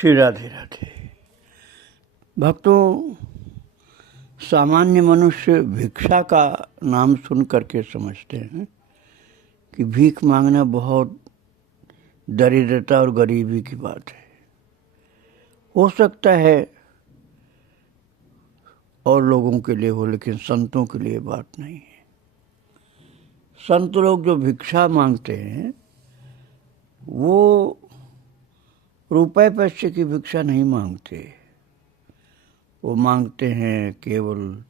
श्री राधे राधे। भक्तों, सामान्य मनुष्य भिक्षा का नाम सुन करके समझते हैं कि भीख मांगना बहुत दरिद्रता और गरीबी की बात है। हो सकता है और लोगों के लिए हो, लेकिन संतों के लिए बात नहीं है। संत लोग जो भिक्षा मांगते हैं वो रुपए पैसे की भिक्षा नहीं मांगते। वो मांगते हैं केवल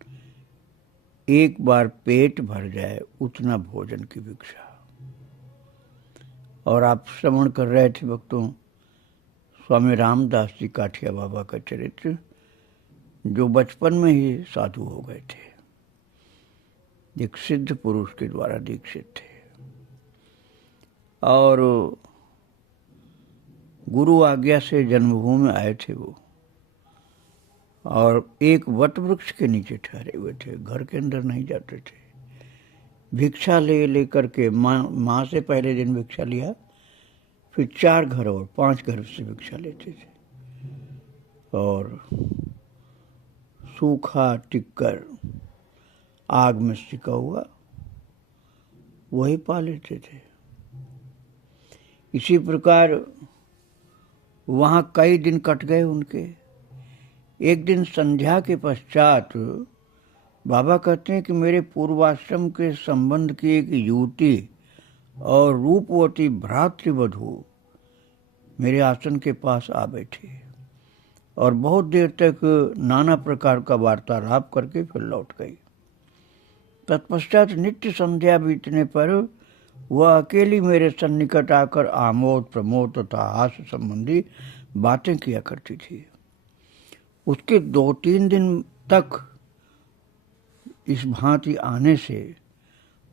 एक बार पेट भर जाए उतना भोजन की भिक्षा। और आप श्रवण कर रहे थे भक्तों स्वामी रामदास जी काठिया बाबा का चरित्र, जो बचपन में ही साधु हो गए थे, एक सिद्ध पुरुष के द्वारा दीक्षित थे और गुरु आज्ञा से जन्मभूमि में आए थे वो, और एक वट वृक्ष के नीचे ठहरे हुए थे, घर के अंदर नहीं जाते थे। भिक्षा ले करके माँ से पहले दिन भिक्षा लिया, फिर 4 घर और 5 घर से भिक्षा लेते थे और सूखा टिक्कर आग में सिका हुआ वही पा लेते थे। इसी प्रकार वहाँ कई दिन कट गए उनके। एक दिन संध्या के पश्चात बाबा कहते हैं कि मेरे पूर्वाश्रम के संबंध की एक युवती और रूपवती भ्रातृवधू मेरे आसन के पास आ बैठी और बहुत देर तक नाना प्रकार का वार्तालाप करके फिर लौट गई। तत्पश्चात नित्य संध्या बीतने पर वह अकेली मेरे सन्निकट आकर आमोद प्रमोद तथा हास्य संबंधी बातें किया करती थी। उसके 2-3 दिन तक इस भांति आने से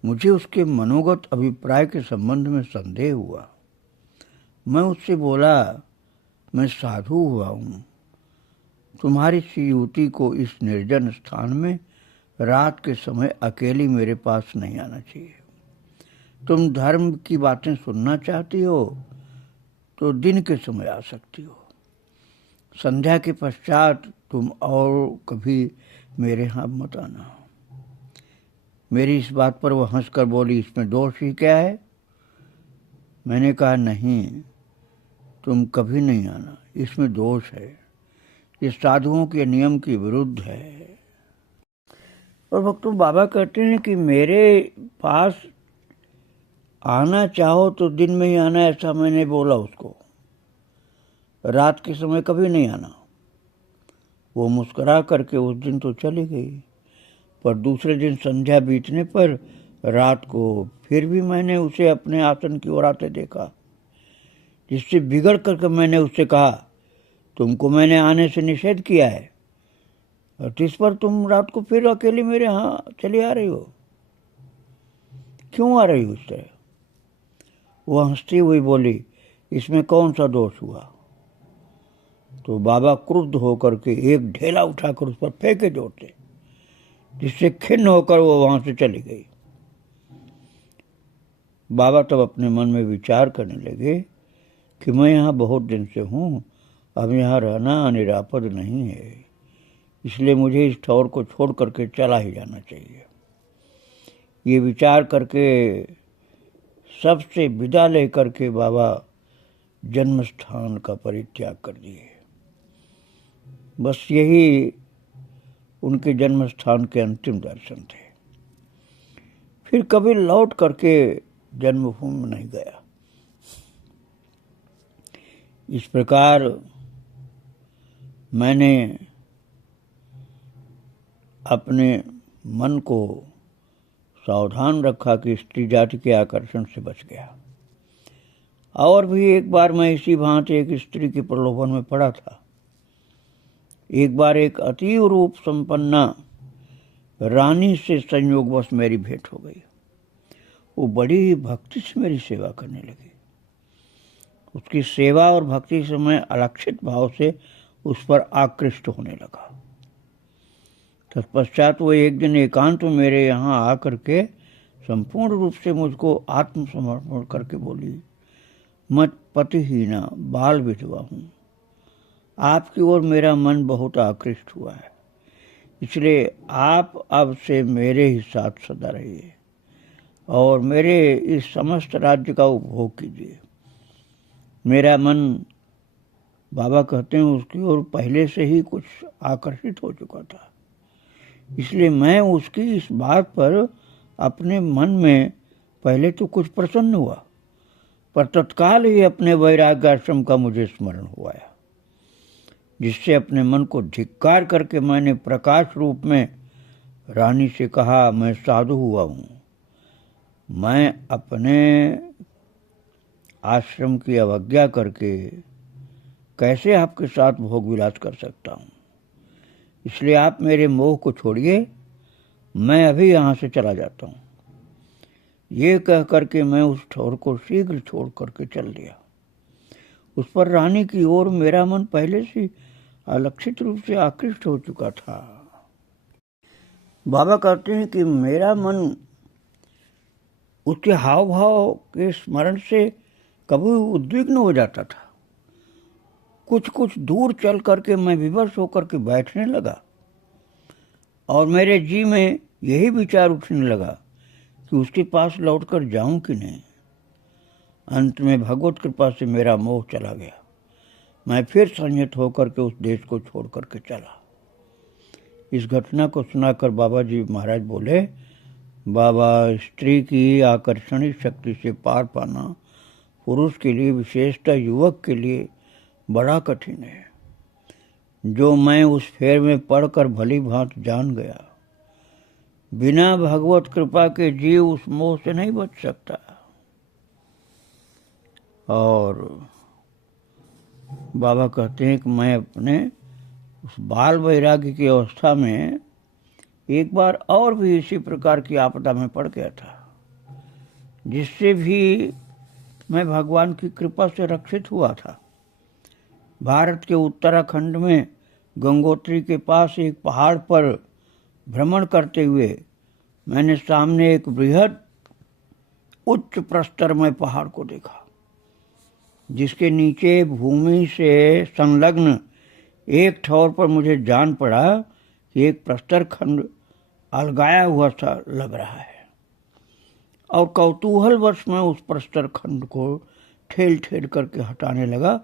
मुझे उसके मनोगत अभिप्राय के संबंध में संदेह हुआ। मैं उससे बोला, मैं साधु हुआ हूँ, तुम्हारी सी युवती को इस निर्जन स्थान में रात के समय अकेली मेरे पास नहीं आना चाहिए। तुम धर्म की बातें सुनना चाहती हो तो दिन के समय आ सकती हो। संध्या के पश्चात तुम और कभी मेरे यहाँ मत आना। मेरी इस बात पर वह हंसकर बोली, इसमें दोष ही क्या है? मैंने कहा, नहीं, तुम कभी नहीं आना, इसमें दोष है, ये साधुओं के नियम के विरुद्ध है। और भक्तों, बाबा कहते हैं कि मेरे पास आना चाहो तो दिन में ही आना, ऐसा मैंने बोला उसको, रात के समय कभी नहीं आना। वो मुस्कुरा करके उस दिन तो चली गई, पर दूसरे दिन संध्या बीतने पर रात को फिर भी मैंने उसे अपने आसन की ओर आते देखा, जिससे बिगड़ करके मैंने उससे कहा, तुमको मैंने आने से निषेध किया है और जिस पर तुम रात को फिर अकेली मेरे यहाँ चली आ रही हो, क्यों आ रही हो इस तरह? वह हंसती हुई बोली, इसमें कौन सा दोष हुआ? तो बाबा क्रुद्ध होकर के एक ढेला उठाकर उस पर फेंके जोरते, जिससे खिन्न होकर वो वहां से चली गई। बाबा तब अपने मन में विचार करने लगे कि मैं यहाँ बहुत दिन से हूँ, अब यहाँ रहना निरापद नहीं है, इसलिए मुझे इस ठौर को छोड़ करके चला ही जाना चाहिए। ये विचार करके सबसे विदा लेकर के बाबा जन्म स्थान का परित्याग कर दिए। बस यही उनके जन्म स्थान के अंतिम दर्शन थे। फिर कभी लौट करके जन्मभूमि में नहीं गया। इस प्रकार मैंने अपने मन को सावधान रखा कि स्त्री जाति के आकर्षण से बच गया। और भी एक बार मैं इसी भांति एक स्त्री के प्रलोभन में पड़ा था। एक बार एक अतीव रूप संपन्ना रानी से संयोगवश मेरी भेंट हो गई। वो बड़ी ही भक्ति से मेरी सेवा करने लगी। उसकी सेवा और भक्ति से मैं अलक्षित भाव से उस पर आकृष्ट होने लगा। तत्पश्चात वो एक दिन एकांत में मेरे यहाँ आकर के संपूर्ण रूप से मुझको आत्मसमर्पण करके बोली, मैं पतिहीना बाल विधवा हूँ आपकी ओर मेरा मन बहुत आकृष्ट हुआ है, इसलिए आप अब से मेरे ही साथ सदा रहिए और मेरे इस समस्त राज्य का उपभोग कीजिए। मेरा मन, बाबा कहते हैं, उसकी ओर पहले से ही कुछ आकर्षित हो चुका था, इसलिए मैं उसकी इस बात पर अपने मन में पहले तो कुछ प्रसन्न हुआ, पर तत्काल ही अपने वैराग्य आश्रम का मुझे स्मरण हुआ, जिससे अपने मन को धिक्कार करके मैंने प्रकाश रूप में रानी से कहा, मैं साधु हुआ हूँ, मैं अपने आश्रम की अवज्ञा करके कैसे आपके साथ भोग विलास कर सकता हूँ, इसलिए आप मेरे मोह को छोड़िए, मैं अभी यहाँ से चला जाता हूँ। ये कह करके मैं उस ठौर को शीघ्र छोड़ करके चल दिया। उस पर रानी की ओर मेरा मन पहले से अलक्षित रूप से आकृष्ट हो चुका था। बाबा कहते हैं कि मेरा मन उसके हाव भाव के स्मरण से कभी उद्विग्न हो जाता था। कुछ कुछ दूर चल करके मैं विवश होकर के बैठने लगा और मेरे जी में यही विचार उठने लगा कि उसके पास लौटकर जाऊं कि नहीं। अंत में भगवत कृपा से मेरा मोह चला गया। मैं फिर संयत होकर के उस देश को छोड़ करके चला। इस घटना को सुनाकर बाबा जी महाराज बोले, बाबा, स्त्री की आकर्षणी शक्ति से पार पाना पुरुष के लिए, विशेषतः युवक के लिए बड़ा कठिन है, जो मैं उस फेर में पढ़कर भली भांति जान गया। बिना भगवत कृपा के जीव उस मोह से नहीं बच सकता। और बाबा कहते हैं कि मैं अपने उस बाल वैराग्य की अवस्था में एक बार और भी इसी प्रकार की आपदा में पड़ गया था, जिससे भी मैं भगवान की कृपा से रक्षित हुआ था। भारत के उत्तराखंड में गंगोत्री के पास एक पहाड़ पर भ्रमण करते हुए मैंने सामने एक बृहद उच्च प्रस्तरमय पहाड़ को देखा, जिसके नीचे भूमि से संलग्न एक ठौर पर मुझे जान पड़ा कि एक प्रस्तर खंड अलगाया हुआ सा लग रहा है, और कौतूहलवश मैं उस प्रस्तर खंड को ठेल ठेल करके हटाने लगा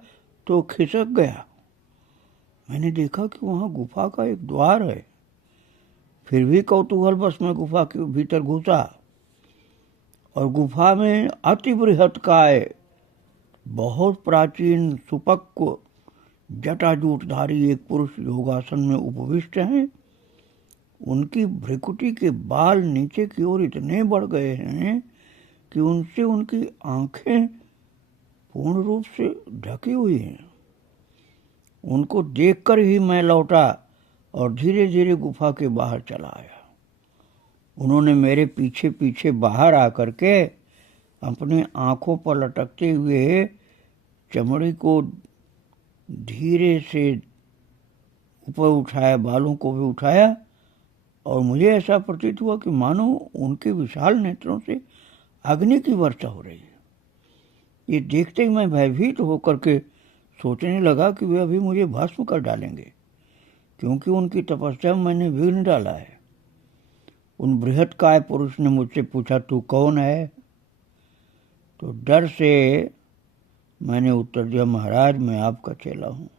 तो खिसक गया। मैंने देखा कि वहाँ गुफा का एक द्वार है। फिर भी कौतूहलवश मैं गुफा के भीतर घुसा और गुफा में अति बृहत्काय, बहुत प्राचीन सुपक्व जटाजूटधारी एक पुरुष योगासन में उपविष्ट हैं। उनकी भ्रिकुटी के बाल नीचे की ओर इतने बढ़ गए हैं कि उनसे उनकी आंखें पूर्ण रूप से ढकी हुई हैं। उनको देखकर ही मैं लौटा और धीरे धीरे गुफा के बाहर चला आया। उन्होंने मेरे पीछे पीछे बाहर आकर के अपने आंखों पर लटकते हुए चमड़ी को धीरे से ऊपर उठाया, बालों को भी उठाया, और मुझे ऐसा प्रतीत हुआ कि मानो उनके विशाल नेत्रों से अग्नि की वर्षा हो रही है। ये देखते ही मैं भयभीत होकर के सोचने लगा कि वे अभी मुझे भस्म कर डालेंगे, क्योंकि उनकी तपस्या में मैंने विघ्न डाला है। उन बृहत्काय पुरुष ने मुझसे पूछा, तू कौन है? तो डर से मैंने उत्तर दिया, महाराज, मैं आपका चेला हूँ।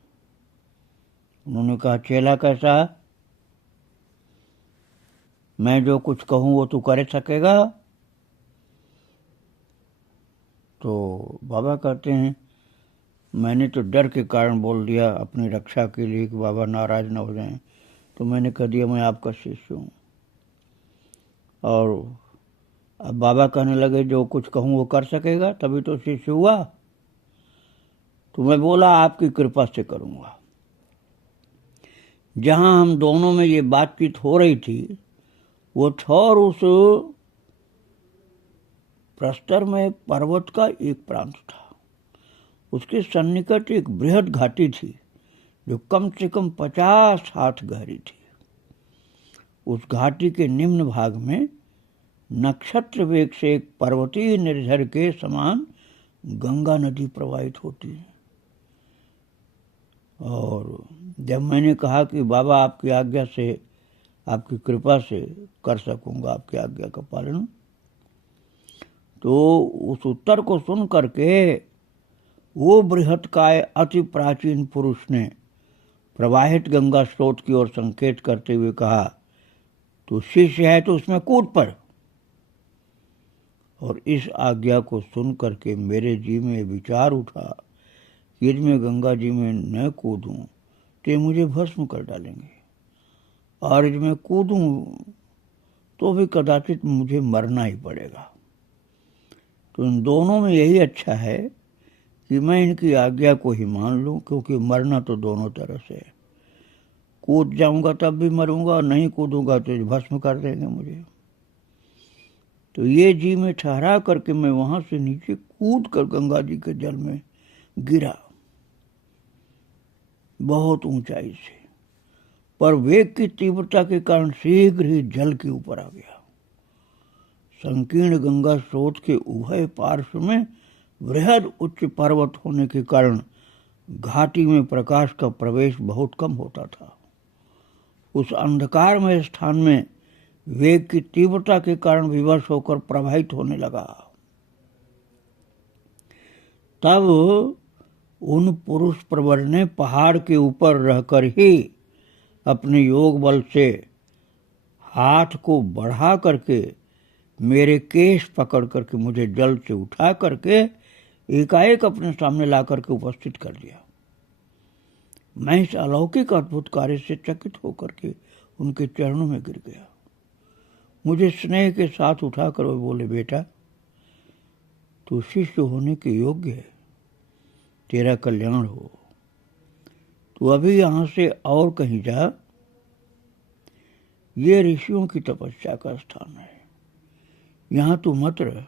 उन्होंने कहा, चेला कैसा? मैं जो कुछ कहूँ वो तू कर सकेगा? तो बाबा कहते हैं, मैंने तो डर के कारण बोल दिया अपनी रक्षा के लिए कि बाबा नाराज ना हो जाएं, तो मैंने कह दिया मैं आपका शिष्य हूँ। और अब बाबा कहने लगे, जो कुछ कहूँ वो कर सकेगा, तभी तो शिष्य हुआ। तो मैं बोला, आपकी कृपा से करूँगा। जहाँ हम दोनों में ये बातचीत हो रही थी, वो ठौर उस प्रस्तर में पर्वत का एक प्रांत था। उसके सन्निकट एक बृहद घाटी थी, जो कम से कम 50 हाथ गहरी थी। उस घाटी के निम्न भाग में नक्षत्र वेग से एक पर्वतीय निर्झर के समान गंगा नदी प्रवाहित होती है, और जब मैंने कहा कि बाबा आपकी आज्ञा से, आपकी कृपा से कर सकूंगा आपकी आज्ञा का पालन, तो उस उत्तर को सुन करके वो बृहत्काय अति प्राचीन पुरुष ने प्रवाहित गंगा स्रोत की ओर संकेत करते हुए कहा, तो शिष्य है तो उसमें कूद पड़। और इस आज्ञा को सुन करके मेरे जी में विचार उठा कि यदि मैं गंगा जी में न कूदूं तो ये मुझे भस्म कर डालेंगे, और यदि मैं कूदूं तो भी कदाचित मुझे मरना ही पड़ेगा। तो इन दोनों में यही अच्छा है कि मैं इनकी आज्ञा को ही मान लूं, क्योंकि मरना तो दोनों तरह से है। कूद जाऊंगा तब भी मरूंगा, और नहीं कूदूंगा तो भस्म कर देंगे मुझे। तो ये जी में ठहरा करके मैं वहां से नीचे कूद कर गंगा जी के जल में गिरा, बहुत ऊंचाई से, पर वेग की तीव्रता के कारण शीघ्र ही जल के ऊपर आ गया। संकीर्ण गंगा स्रोत के उभय पार्श्व में वृहद उच्च पर्वत होने के कारण घाटी में प्रकाश का प्रवेश बहुत कम होता था। उस अंधकारमय स्थान में वेग की तीव्रता के कारण विवश होकर प्रवाहित होने लगा। तब उन पुरुष प्रवर ने पहाड़ के ऊपर रहकर ही अपने योग बल से हाथ को बढ़ा करके मेरे केश पकड़ करके मुझे जल से उठा करके एकाएक अपने सामने ला करके उपस्थित कर दिया। मैं इस अलौकिक अद्भुत कार्य से चकित होकर के उनके चरणों में गिर गया। मुझे स्नेह के साथ उठाकर वो बोले, बेटा तू शिष्य होने के योग्य है, तेरा कल्याण हो, तू अभी यहां से और कहीं जा, ये ऋषियों की तपस्या का स्थान है, यहां तू मत रह।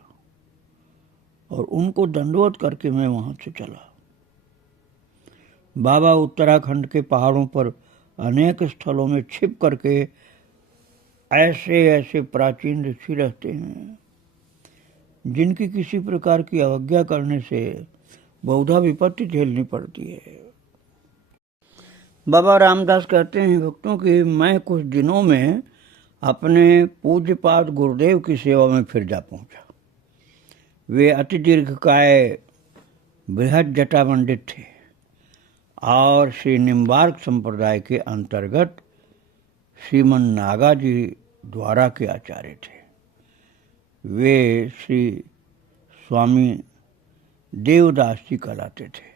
और उनको दंडवत करके मैं वहां से चला। बाबा उत्तराखंड के पहाड़ों पर अनेक स्थलों में छिप करके ऐसे ऐसे प्राचीन ऋषि रहते हैं जिनकी किसी प्रकार की अवज्ञा करने से बहुधा विपत्ति झेलनी पड़ती है। बाबा रामदास कहते हैं भक्तों कि मैं कुछ दिनों में अपने पूज्यपाद गुरुदेव की सेवा में फिर जा पहुंचा। वे अति दीर्घकाय बृहद जटा मंडित थे और श्री निम्बार्क संप्रदाय के अंतर्गत श्रीमन नागा जी द्वारा के आचार्य थे। वे श्री स्वामी देवदास जी कहलाते थे।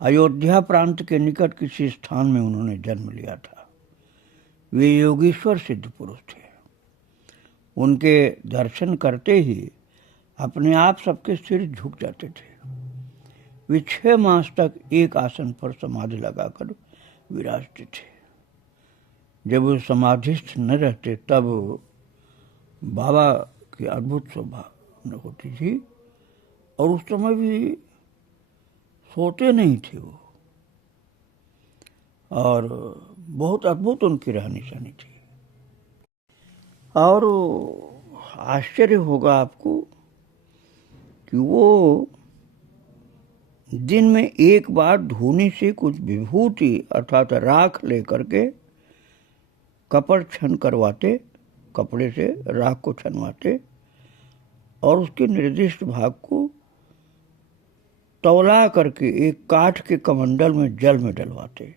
अयोध्या प्रांत के निकट किसी स्थान में उन्होंने जन्म लिया था। वे योगीश्वर सिद्ध पुरुष थे। उनके दर्शन करते ही अपने आप सबके सिर झुक जाते थे। वे 6 मास तक एक आसन पर समाधि लगाकर विराजते थे। जब वे समाधिस्थ न रहते तब बाबा की अद्भुत शोभा होती थी, और उस समय भी सोते नहीं थे वो, और बहुत अद्भुत उनकी रहनी सहनी थी। और आश्चर्य होगा आपको कि वो दिन में एक बार धूनी से कुछ विभूति अर्थात राख लेकर के कपड़ छन करवाते, कपड़े से राख को छनवाते और उसके निर्दिष्ट भाग को तौला करके एक काठ के कमंडल में जल में डलवाते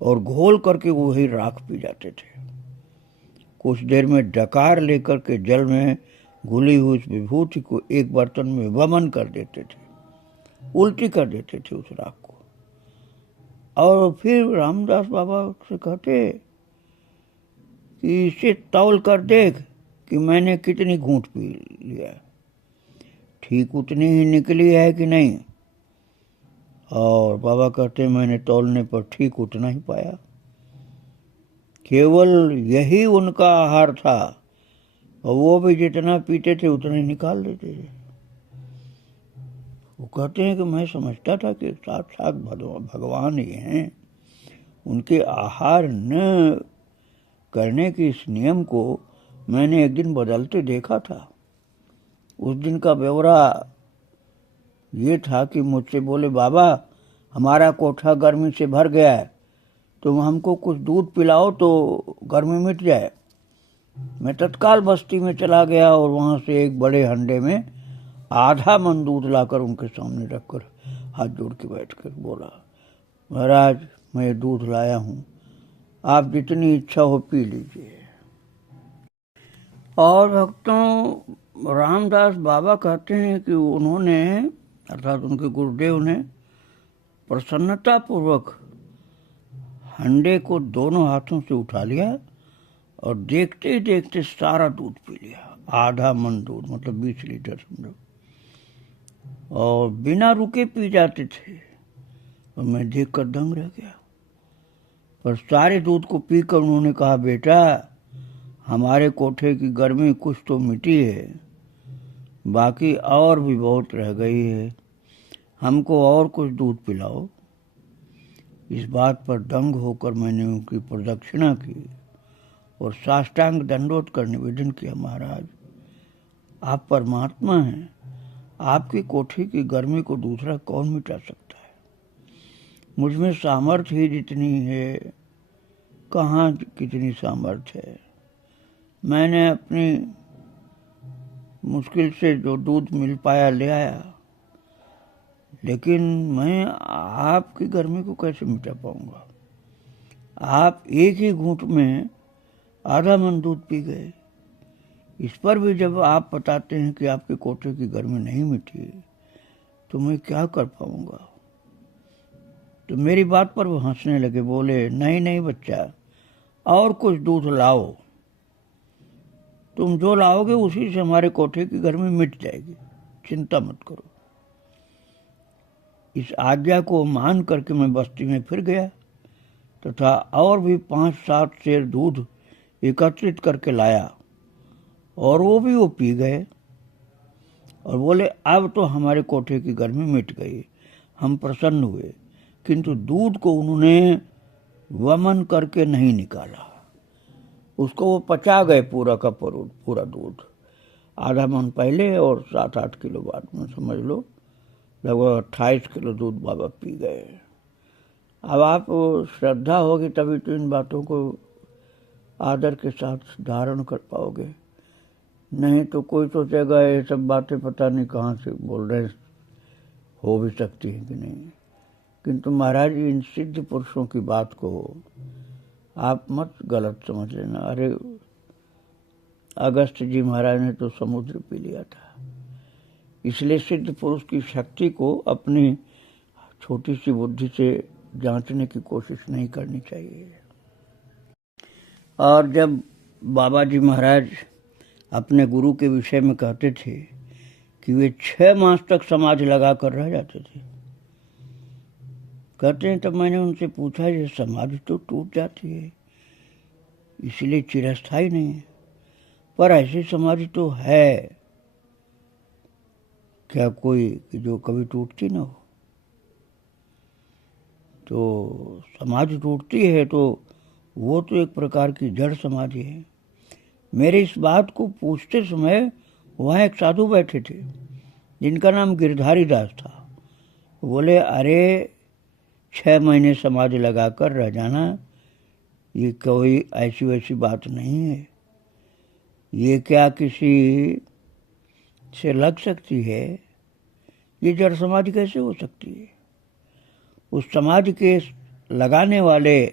और घोल करके वही राख पी जाते थे। कुछ देर में डकार लेकर के जल में घुली हुई उस विभूति को एक बर्तन में वमन कर देते थे, उल्टी कर देते थे उस राख को। और फिर रामदास बाबा से कहते कि इसे तौल कर देख कि मैंने कितनी घूंट पी लिया, ठीक उतनी ही निकली है कि नहीं। और बाबा कहते मैंने तौलने पर ठीक उतना ही पाया। केवल यही उनका आहार था, और वो भी जितना पीते थे उतना ही निकाल देते थे। वो कहते हैं कि मैं समझता था कि साक्षात भगवान ही हैं। उनके आहार न करने के इस नियम को मैंने एक दिन बदलते देखा था। उस दिन का ब्यौरा ये था कि मुझसे बोले, बाबा हमारा कोठा गर्मी से भर गया है, तुम हमको कुछ दूध पिलाओ तो गर्मी मिट जाए। मैं तत्काल बस्ती में चला गया और वहां से एक बड़े हंडे में आधा मन दूध लाकर उनके सामने रखकर हाथ जोड़ के बैठकर बोला, महाराज मैं दूध लाया हूँ, आप जितनी इच्छा हो पी लीजिए। और भक्तों, रामदास बाबा कहते हैं कि उन्होंने अर्थात उनके गुरुदेव ने प्रसन्नता पूर्वक हंडे को दोनों हाथों से उठा लिया और देखते ही देखते सारा दूध पी लिया, आधा मन दूध, मतलब 20 लीटर समझो, और बिना रुके पी जाते थे। और मैं देखकर दंग रह गया। पर सारे दूध को पीकर उन्होंने कहा, बेटा हमारे कोठे की गर्मी कुछ तो मिटी है, बाकी और भी बहुत रह गई है, हमको और कुछ दूध पिलाओ। इस बात पर दंग होकर मैंने उनकी प्रदक्षिणा की और साष्टांग दंडोत कर निवेदन किया, महाराज आप परमात्मा हैं, आपकी कोठी की गर्मी को दूसरा कौन मिटा सकता है। मुझमें सामर्थ्य ही जितनी है, कहाँ कितनी सामर्थ्य है। मैंने अपनी मुश्किल से जो दूध मिल पाया ले आया, लेकिन मैं आपकी गर्मी को कैसे मिटा पाऊंगा। आप एक ही घूंट में आधा मन दूध पी गए। इस पर भी जब आप बताते हैं कि आपके कोठे की गर्मी नहीं मिटी, तो मैं क्या कर पाऊंगा। तो मेरी बात पर वो हंसने लगे, बोले, नहीं नहीं बच्चा, और कुछ दूध लाओ, तुम जो लाओगे उसी से हमारे कोठे की गर्मी मिट जाएगी, चिंता मत करो। इस आज्ञा को मान करके मैं बस्ती में फिर गया तथा और भी 5-7 सेर दूध एकत्रित करके लाया और वो पी गए और बोले, अब तो हमारे कोठे की गर्मी मिट गई। हम प्रसन्न हुए, किंतु दूध को उन्होंने वमन करके नहीं निकाला, उसको वो पचा गए पूरा का पूरा दूध, आधा मन पहले और 7-8 किलो बाद में, समझ लो लगभग 28 किलो दूध बाबा पी गए। अब आप श्रद्धा होगी तभी तो इन बातों को आदर के साथ धारण कर पाओगे, नहीं तो कोई सोचेगा ये सब बातें पता नहीं कहाँ से बोल रहे, हो भी सकती हैं कि नहीं। किंतु महाराज इन सिद्ध पुरुषों की बात को आप मत गलत समझ लेना। अरे अगस्त जी महाराज ने तो समुद्र पी लिया था, इसलिए सिद्ध पुरुष की शक्ति को अपनी छोटी सी बुद्धि से जांचने की कोशिश नहीं करनी चाहिए। और जब बाबा जी महाराज अपने गुरु के विषय में कहते थे कि वे 6 मास तक समाधि लगा कर रह जाते थे, कहते हैं तब मैंने उनसे पूछा, ये समाधि तो टूट जाती है, इसलिए चिरस्थायी नहीं है, पर ऐसी समाधि तो है क्या कोई कि जो कभी टूटती ना हो। तो समाधि टूटती है तो वो तो एक प्रकार की जड़ समाधि है। मेरे इस बात को पूछते समय वहाँ एक साधु बैठे थे जिनका नाम गिरधारी दास था। बोले, अरे 6 महीने समाधि लगाकर रह जाना ये कोई ऐसी वैसी बात नहीं है, ये क्या किसी से लग सकती है, ये जड़ समाधि कैसे हो सकती है। उस समाधि के लगाने वाले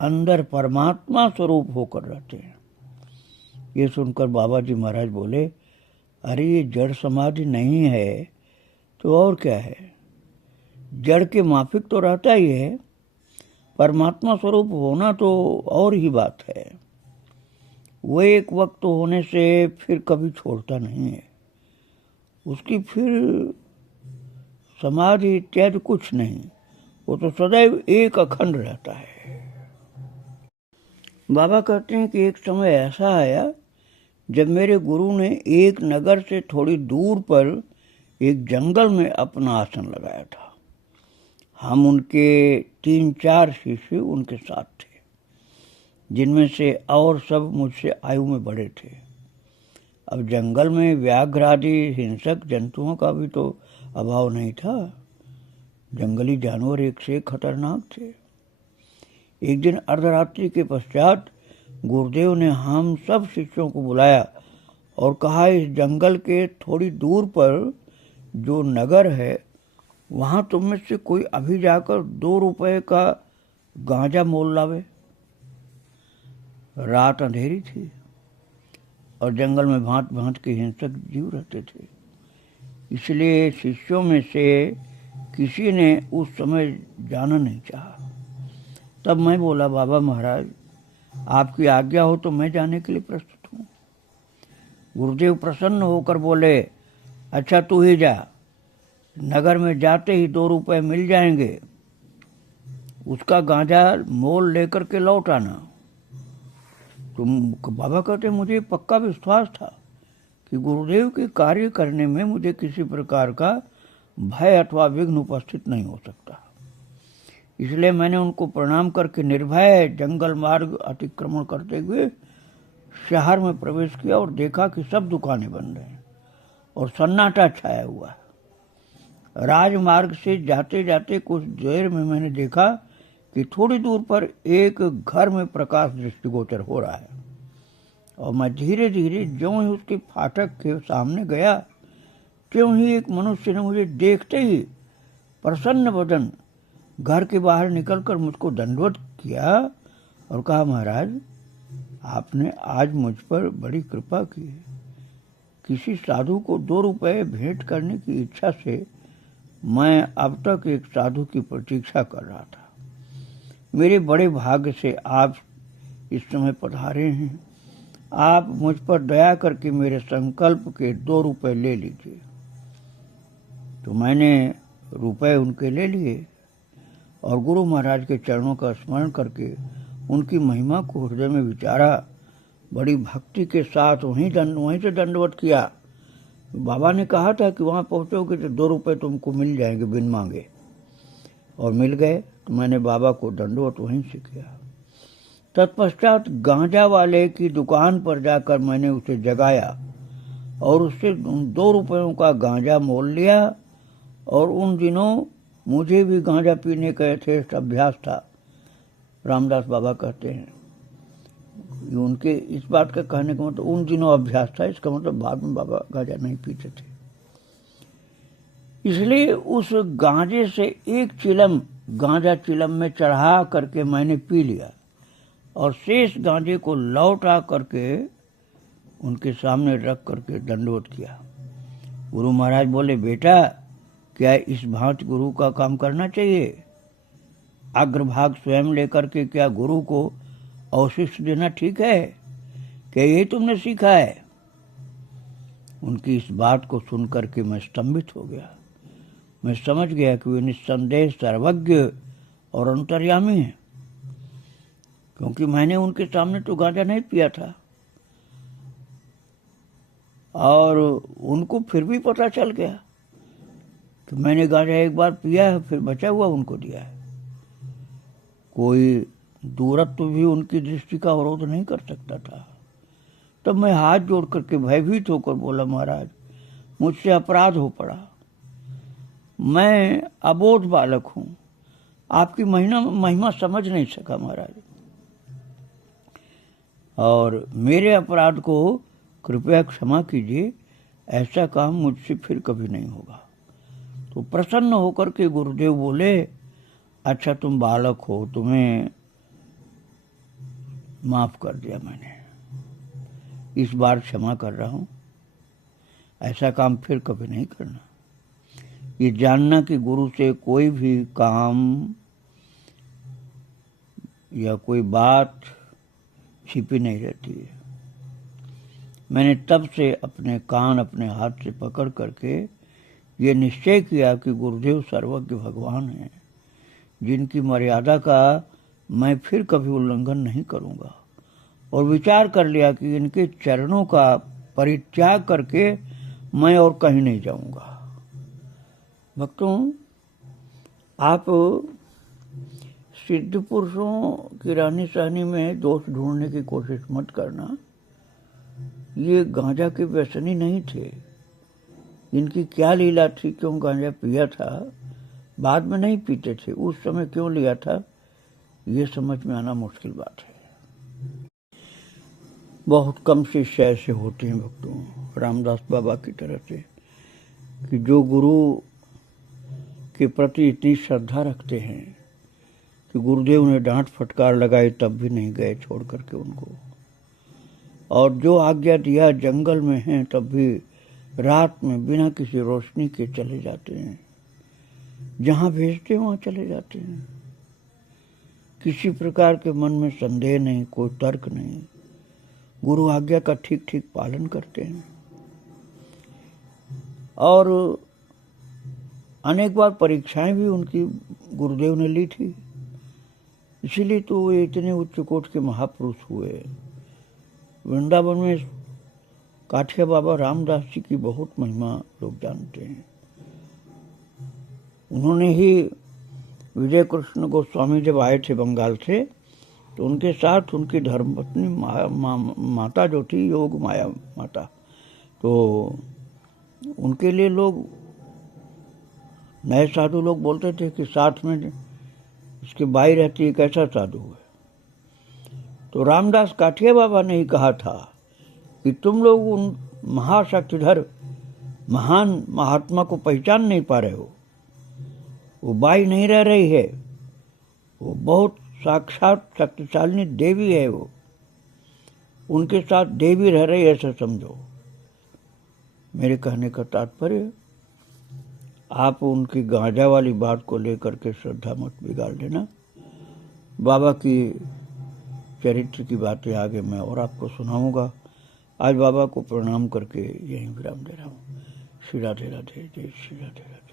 अंदर परमात्मा स्वरूप होकर रहते हैं। ये सुनकर बाबा जी महाराज बोले, अरे ये जड़ समाधि नहीं है तो और क्या है, जड़ के माफिक तो रहता ही है, परमात्मा स्वरूप होना तो और ही बात है। वो एक वक्त होने से फिर कभी छोड़ता नहीं है, उसकी फिर समाधि इत्यादि कुछ नहीं, वो तो सदैव एक अखंड रहता है। बाबा कहते हैं कि एक समय ऐसा आया जब मेरे गुरु ने एक नगर से थोड़ी दूर पर एक जंगल में अपना आसन लगाया था। हम उनके 3-4 शिष्य उनके साथ थे, जिनमें से और सब मुझसे आयु में बड़े थे। अब जंगल में व्याघ्र आदि हिंसक जंतुओं का भी तो अभाव नहीं था, जंगली जानवर एक से एक खतरनाक थे। एक दिन अर्धरात्रि के पश्चात गुरुदेव ने हम सब शिष्यों को बुलाया और कहा, इस जंगल के थोड़ी दूर पर जो नगर है वहां तुम में से कोई अभी जाकर 2 रुपए का गांजा मोल लावे। रात अंधेरी थी और जंगल में भांत भांत के हिंसक जीव रहते थे, इसलिए शिष्यों में से किसी ने उस समय जाना नहीं चाहा। तब मैं बोला, बाबा महाराज आपकी आज्ञा हो तो मैं जाने के लिए प्रस्तुत हूँ। गुरुदेव प्रसन्न होकर बोले, अच्छा तू ही जा, नगर में जाते ही 2 रुपए मिल जाएंगे, उसका गांजा मोल लेकर के लौट आना। तुम बाबा कहते, मुझे पक्का विश्वास था कि गुरुदेव के कार्य करने में मुझे किसी प्रकार का भय अथवा विघ्न उपस्थित नहीं हो सकता, इसलिए मैंने उनको प्रणाम करके निर्भय जंगल मार्ग अतिक्रमण करते हुए शहर में प्रवेश किया और देखा कि सब दुकानें बंद हैं और सन्नाटा छाया हुआ है। राजमार्ग से जाते जाते कुछ देर में मैंने देखा कि थोड़ी दूर पर एक घर में प्रकाश दृष्टिगोचर हो रहा है और मैं धीरे धीरे ज्यों ही उसके फाटक के सामने गया, त्यों ही एक मनुष्य ने मुझे देखते ही प्रसन्न बदन घर के बाहर निकलकर मुझको दंडवत किया और कहा, महाराज आपने आज मुझ पर बड़ी कृपा की है। किसी साधु को 2 रुपए भेंट करने की इच्छा से मैं अब तक एक साधु की प्रतीक्षा कर रहा था। मेरे बड़े भाग्य से आप इस समय पधारे हैं। आप मुझ पर दया करके मेरे संकल्प के 2 रुपए ले लीजिए। तो मैंने रुपए उनके ले लिए और गुरु महाराज के चरणों का स्मरण करके उनकी महिमा को हृदय में विचारा। बड़ी भक्ति के साथ वहीं से दंडवत किया। बाबा ने कहा था कि वहां पहुंचोगे तो 2 रुपए तुमको मिल जाएंगे बिन मांगे, और मिल गए। तो मैंने बाबा को दंडवत वहीं से किया। तत्पश्चात गांजा वाले की दुकान पर जाकर मैंने उसे जगाया और उससे 2 रुपयों का गांजा मोल लिया। और उन दिनों मुझे भी गांजा पीने का यथेष्ट अभ्यास था। रामदास बाबा कहते हैं, उनके इस बात का कहने का मतलब उन दिनों अभ्यास था, इसका मतलब बाद में बाबा गांजा नहीं पीते थे। इसलिए उस गांजे से एक चिलम गांजा चिलम में चढ़ा करके मैंने पी लिया और शेष गांजे को लौटा करके उनके सामने रख करके दंडवत किया। गुरु महाराज बोले, बेटा क्या इस भांति गुरु का काम करना चाहिए? अग्रभाग स्वयं लेकर के क्या गुरु को अवशिष्ट देना ठीक है? क्या यही तुमने सीखा है? उनकी इस बात को सुनकर के मैं स्तंभित हो गया। मैं समझ गया कि वे निस्संदेह सर्वज्ञ और अंतर्यामी हैं, क्योंकि मैंने उनके सामने तो गांजा नहीं पिया था और उनको फिर भी पता चल गया कि मैंने गांजा एक बार पिया है, फिर बचा हुआ उनको दिया है। कोई दूरत्व भी उनकी दृष्टि का अवरोध नहीं कर सकता था। तब मैं हाथ जोड़ करके भयभीत होकर बोला, महाराज मुझसे अपराध हो पड़ा, मैं अबोध बालक हूं, आपकी महिमा समझ नहीं सका महाराज, और मेरे अपराध को कृपया क्षमा कीजिए। ऐसा काम मुझसे फिर कभी नहीं होगा। तो प्रसन्न होकर के गुरुदेव बोले, अच्छा तुम बालक हो, तुम्हें माफ कर दिया मैंने, इस बार क्षमा कर रहा हूं, ऐसा काम फिर कभी नहीं करना। ये जानना कि गुरु से कोई भी काम या कोई बात छिपी नहीं रहती है। मैंने तब से अपने कान अपने हाथ से पकड़ करके ये निश्चय किया कि गुरुदेव सर्वज्ञ भगवान हैं, जिनकी मर्यादा का मैं फिर कभी उल्लंघन नहीं करूंगा, और विचार कर लिया कि इनके चरणों का परित्याग करके मैं और कहीं नहीं जाऊंगा। भक्तों, आप सिद्ध पुरुषों की रहनी सहनी में दोष ढूंढने की कोशिश मत करना। ये गांजा के व्यसनी नहीं थे, इनकी क्या लीला थी, क्यों गांजा पिया था, बाद में नहीं पीते थे, उस समय क्यों लिया था ये समझ में आना मुश्किल बात है। बहुत कम शिष्य ऐसे होते हैं भक्तों रामदास बाबा की तरह से कि जो गुरु के प्रति इतनी श्रद्धा रखते हैं कि गुरुदेव ने डांट फटकार लगाई तब भी नहीं गए छोड़ करके उनको, और जो आज्ञा दिया जंगल में हैं तब भी रात में बिना किसी रोशनी के चले जाते हैं, जहां भेजते वहां चले जाते हैं, किसी प्रकार के मन में संदेह नहीं, कोई तर्क नहीं, गुरु आज्ञा का ठीक ठीक पालन करते हैं। और अनेक बार परीक्षाएं भी उनकी गुरुदेव ने ली थी, इसीलिए तो वे इतने उच्च कोट के महापुरुष हुए। वृंदावन में काठिया बाबा रामदास जी की बहुत महिमा लोग जानते हैं। उन्होंने ही विजय कृष्ण गोस्वामी जब आए थे बंगाल से तो उनके साथ उनकी धर्मपत्नी माता जो थी योग माया माता, तो उनके लिए लोग नए साधु लोग बोलते थे कि साथ में इसके बाई रहती है, कैसा साधु है। तो रामदास काठिया बाबा ने ही कहा था कि तुम लोग उन महाशक्तिधर महान महात्मा को पहचान नहीं पा रहे हो, वो बाई नहीं रह रही है, वो बहुत साक्षात शक्तिशालिनी देवी है, वो उनके साथ देवी रह रही है ऐसा समझो। मेरे कहने का तात्पर्य आप उनकी गांजा वाली बात को लेकर के श्रद्धा मत बिगाड़ लेना। बाबा की चरित्र की बातें आगे मैं और आपको सुनाऊंगा। आज बाबा को प्रणाम करके यहीं विराम दे रहा हूँ। श्री राधे राधे, जय श्री राधे राधे।